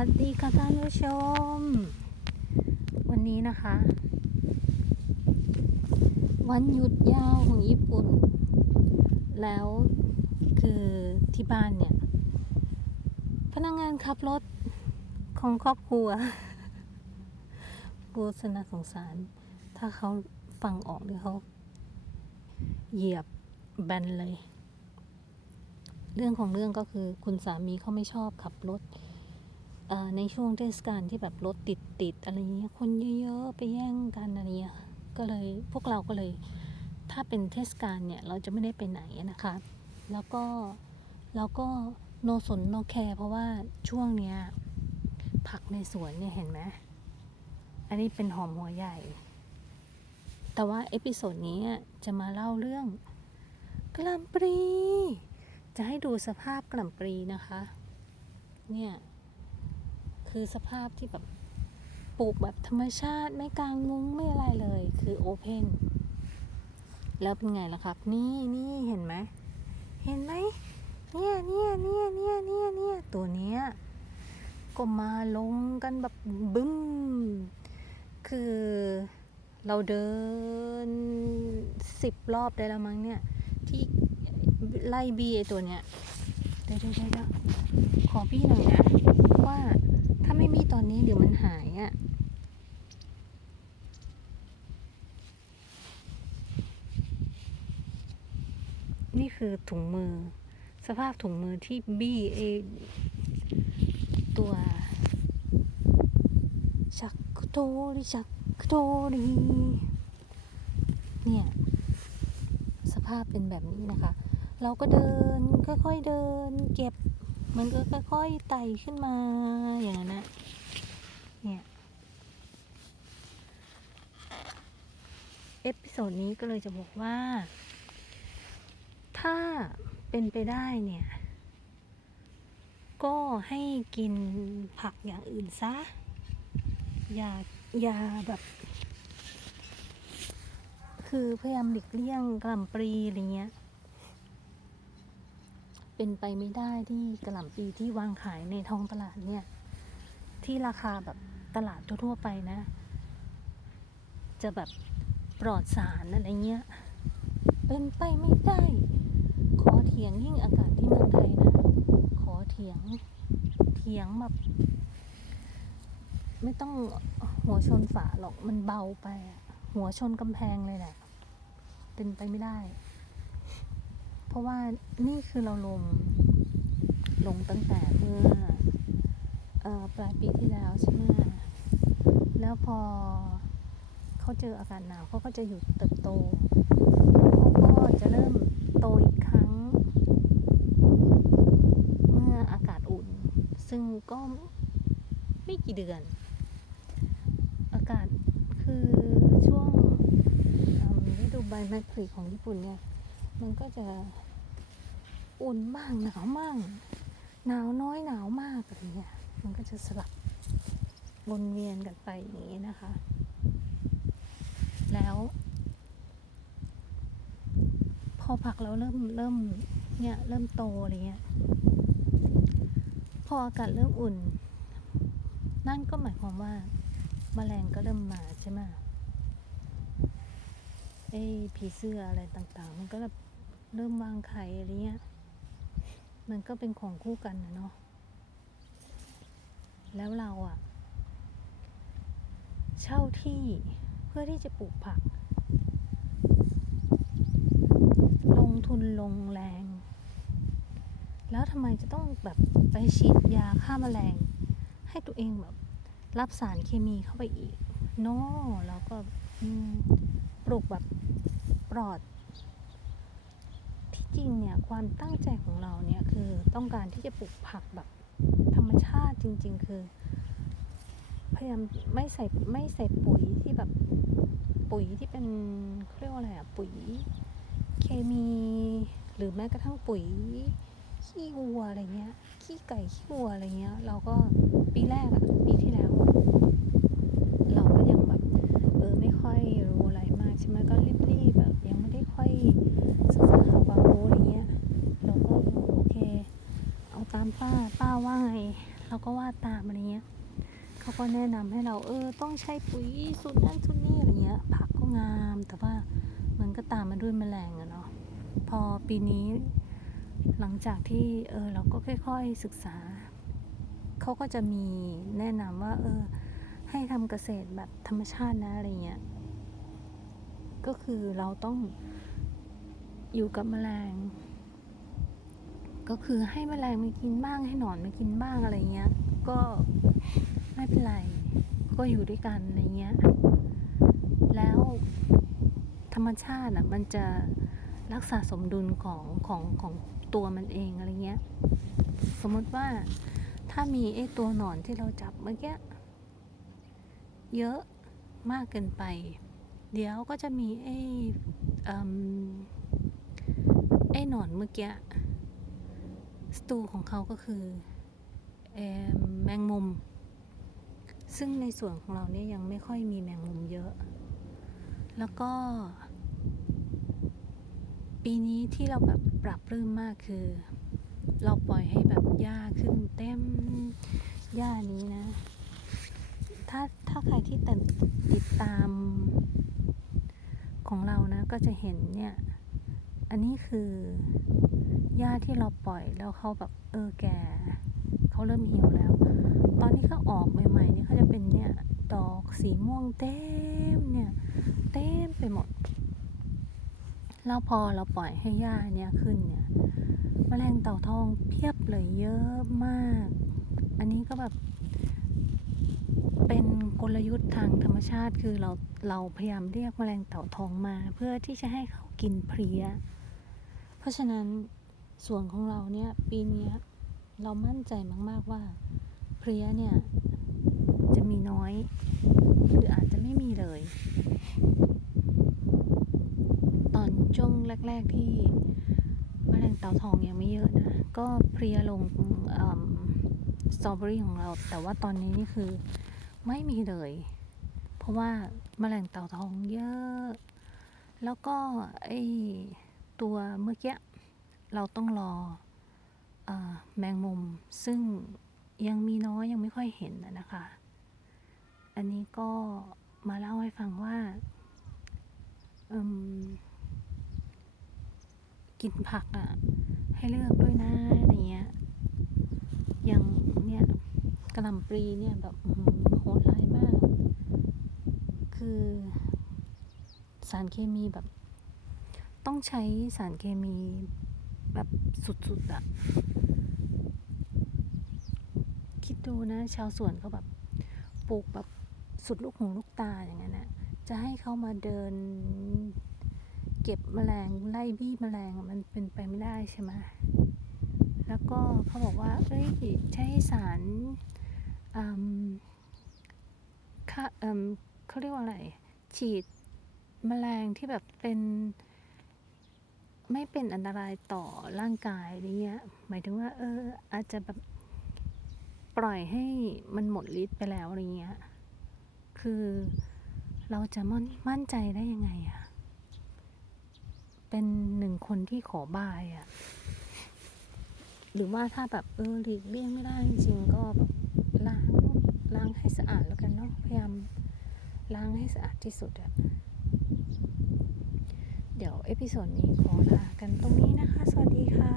วัสดีค่ะท่านผู้ชม วันนี้นะคะ วันหยุดยาวของญี่ปุ่น แล้วคือที่บ้านเนี่ย พนักงานขับรถของครอบครัวพูสนาสงสาร ถ้าเขาฟังออกหรือเขาเหยียบแบนเลย เรื่องของเรื่องก็คือคุณสามีเขาไม่ชอบขับรถ ในช่วงเทศกาลที่แบบรถติดติดอะไรเงี้ยคนเยอะๆไปแย่งกันอะไรเงี้ยก็เลยพวกเราก็เลย ถ้าเป็นเทศกาลเนี่ยเราจะไม่ได้ไปไหนนะคะ แล้วก็เราก็โนสนโนแคร์เพราะว่าช่วงเนี้ยผักในสวนเนี่ยเห็นไหมอันนี้เป็นหอมหัวใหญ่ แต่ว่าเอพิโซดนี้จะมาเล่าเรื่องกะหล่ำปลีจะให้ดูสภาพกะหล่ำปลีนะคะ เนี่ย คือสภาพที่แบบปลูกแบบธรรมชาติไม่กางมุ้งไม่อะไรเลย คือโอเพนแล้วเป็นไงล่ะครับ นี่นี่เห็นไหมเห็นไหมเนี่ยเนี่ยเนี่ยเนี่ยเนี่ยเนี่ยตัวเนี้ยก็มาลงกันแบบบึ้ม คือเราเดินสิบรอบได้แล้วมั้งเนี่ย ที่ไล่บีไอตัวเนี้ย ดี๋ยวเดี๋ยวเดขอพี่หน่อยนะ ว่าถ้าไม่มีตอนนี้เดี๋ยวมันหายอะ่ะนี่คือถุงมือ สภาพถุงมือที่บี้เอตัวชักโตริชักโตริเนี่ย สภาพเป็นแบบนี้นะคะ เราก็เดินค่อยๆเดิน เก็บ มันก็ค่อยๆไต่ขึ้นมาอย่างนั้นนะเนี่ยเอพิโซดนี้ก็เลยจะบอกว่า ถ้าเป็นไปได้เนี่ย ก็ให้กินผักอย่างอื่นซะ อย่าอย่าแบบ คือพยายามหลีกเลี่ยงกล่ำปลีอะไรเงี้ย เป็นไปไม่ได้ที่กระหล่ำปีที่วางขายในท้องตลาดเนี่ย ที่ราคาแบบตลาดทั่วๆไปนะ จะแบบปลอดสารอะไรเงี้ย เป็นไปไม่ได้ ขอเถียงยิ่งอากาศที่เมืองไทยนะ ขอเถียง เถียงแบบ ไม่ต้องหัวชนฝาหรอกมันเบาไป หัวชนกำแพงเลยแหละเป็นไปไม่ได้ ราะว่านี่คือเราลง ลงตั้งแต่เมื่ออปลายปีที่แล้วใช่ไหมแล้วพอเขาเจออากาศหนาวเขาก็จะหยุดเติบโตเขาก็จะเริ่มโตอีกครั้ง เมื่ออากาศอุ่น ซึ่งก็ไม่กี่เดือน อากาศคือช่วงฤดูใบไม้ผลิของญี่ปุ่นเนี่ย มันก็จะ อุ่นมากหนาวมากหนาวน้อยหนาวมากอะไรเงี้ยมันก็จะสลับวนเวียนกันไปอย่างนี้นะคะ แล้ว พอผักเราเริ่มเริ่มเนี่ยเริ่มโตอะไรเงี้ยพออากาศเริ่มอุ่น นั่นก็หมายความว่าแมลงก็เริ่มมาใช่ไหมไอ้ผีเสื้ออะไรต่างๆ มันก็แบบเริ่มวางไข่อะไรเงี้ย มันก็เป็นของคู่กันนะเนาะแล้วเราอะเช่าที่เพื่อที่จะปลูกผัก ลงทุนลงแรง แล้วทำไมจะต้องแบบไปฉีดยาฆ่าแมลง ให้ตัวเองแบบรับสารเคมีเข้าไปอีกโน่แล้วก็ปลูกแบบปลอด จริงเนี่ยความตั้งใจของเราเนี่ยคือต้องการที่จะปลูกผักแบบธรรมชาติจริง ๆ คือพยายามไม่ใส่ไม่ใส่ปุ๋ยที่แบบปุ๋ยที่เป็นเขาเรียกว่าอะไรอะปุ๋ย เคมีหรือแม้กระทั่งปุ๋ยขี้วัวอะไรเงี้ยขี้ไก่ขี้วัวอะไรเงี้ย เราก็ปีแรกอะปีที่แล้วอะเราก็ยังแบบเออไม่ค่อยรู้อะไรมากใช่ไหมก็รีบๆแบบยังไม่ได้ค่อยศึกษาหาความรู้อะไรเงี้ย เราก็เออโอเค เอาตามป้าป้าว่าไงเรา ก็วาดตามอะไรเงี้ยเขาก็แนะนำให้เราเออต้องใช้ปุ๋ยสูตรนั้นสูตรนี้อะไรเงี้ย ผักก็งาม แต่ว่ามันก็ตามมาด้วยแมลงอะเนาะพอปีนี้ หลังจากที่เออเราก็ค่อยๆศึกษาเขาก็จะมีแนะนำว่า เออ ให้ทำเกษตรแบบธรรมชาตินะอะไรเงี้ยก็คือเราต้องอยู่กับแมลง ก็คือให้แมลงมากินบ้างให้หนอนมากินบ้างอะไรเงี้ย ก็ ไม่เป็นไร ก็อยู่ด้วยกันอะไรเงี้ย แล้วธรรมชาติอะมันจะรักษาสมดุลของของของตัวมันเองอะไรเงี้ย สมมติว่าถ้ามีไอ้ตัวหนอนที่เราจับเมื่อกี้เยอะมากเกินไป เดี๋ยวก็จะมีไอ้เอิ่มไอ้หนอนเมื่อกี้สตูของเขาก็คือแมงมุม ซึ่งในส่วนของเราเนี่ยยังไม่ค่อยมีแมงมุมเยอะ แล้วก็ ปีนี้ที่เราแบบปรับปรื้มมากคือ เราปล่อยให้แบบหญ้าขึ้นเต็มหญ้านี้นะ ถ้าถ้าใครที่ติดติดตามของเรานะก็จะเห็นเนี่ย อันนี้คือหญ้าที่เราปล่อยแล้วเขาแบบเออแก่ เขาเริ่มเหี่ยวแล้ว ตอนที่เขาออกใหม่ๆเนี่ยเขาจะเป็นเนี่ยดอกสีม่วงเต็มเนี่ยเต็มไปหมด แล้วพอเราปล่อยให้หญ้าเนี่ยขึ้นเนี่ยแมลงเต่าทองเพียบเลยเยอะมาก อันนี้ก็แบบเป็นกลยุทธ์ทางธรรมชาติคือเราเราพยายามเรียกแมลงเต่าทองมา เพื่อที่จะให้เขากินเพลี้ยเพราะฉะนั้นส่วนของเราเนี่ยปีนี้ เรามั่นใจมาก ๆว่าเพลี้ยเนี่ยจะมีน้อยหรืออาจจะไม่มีเลย ตอนช่วงแรก ๆที่แมลงเต่าทองยังไม่เยอะนะ ก็เพลียลงสตรอเบอรี่ของเรา แต่ว่าตอนนี้นี่คือไม่มีเลย เพราะว่าแมลงเต่าทองเยอะ แล้วก็ไอตัวเมื่อกี้เราต้องรอ แมงมุมซึ่งยังมีน้อยยังไม่ค่อยเห็นนะคะ อันนี้ก็มาเล่าให้ฟังว่ากินผักอะ่ะ ให้เลือกด้วยนะอะไรเงี้ยอย่างเนี่ยกระลำปลีเนี่ยแบบโหดร้ายมาก คือสารเคมีแบบ ต้องใช้สารเคมี แบบสุดๆอะคิดดูนะ ชาวสวนเขาแบบปลูกแบบสุดลูกหูลูกตาอย่างนั้นนะจะให้เขามาเดิน เก็บแมลงไล่บี้แมลงมันเป็นไปไม่ได้ใช่ไหมแล้วก็เขาบอกว่า เอ้ยใช้สารค่าเขาเรียกว่าอะไร ฉีดแมลงที่แบบเป็น ไม่เป็นอันตรายต่อร่างกายอะไรเงี้ย หมายถึงว่า เออ อาจจะแบบปล่อยให้มันหมดฤทธิ์ไปแล้วอะไรเงี้ย คือเราจะมั่นมั่นใจได้ยังไงอะเป็นหนึ่งคนที่ขอบายอะหรือว่าถ้าแบบเออหลีกเลี่ยงไม่ได้จริงๆก็แบบล้างล้างให้สะอาดแล้วกันเนาะพยายามล้างให้สะอาดที่สุดอะ เดี๋ยวเอพิโซดนี้ขอลากันตรงนี้นะคะ สวัสดีค่ะ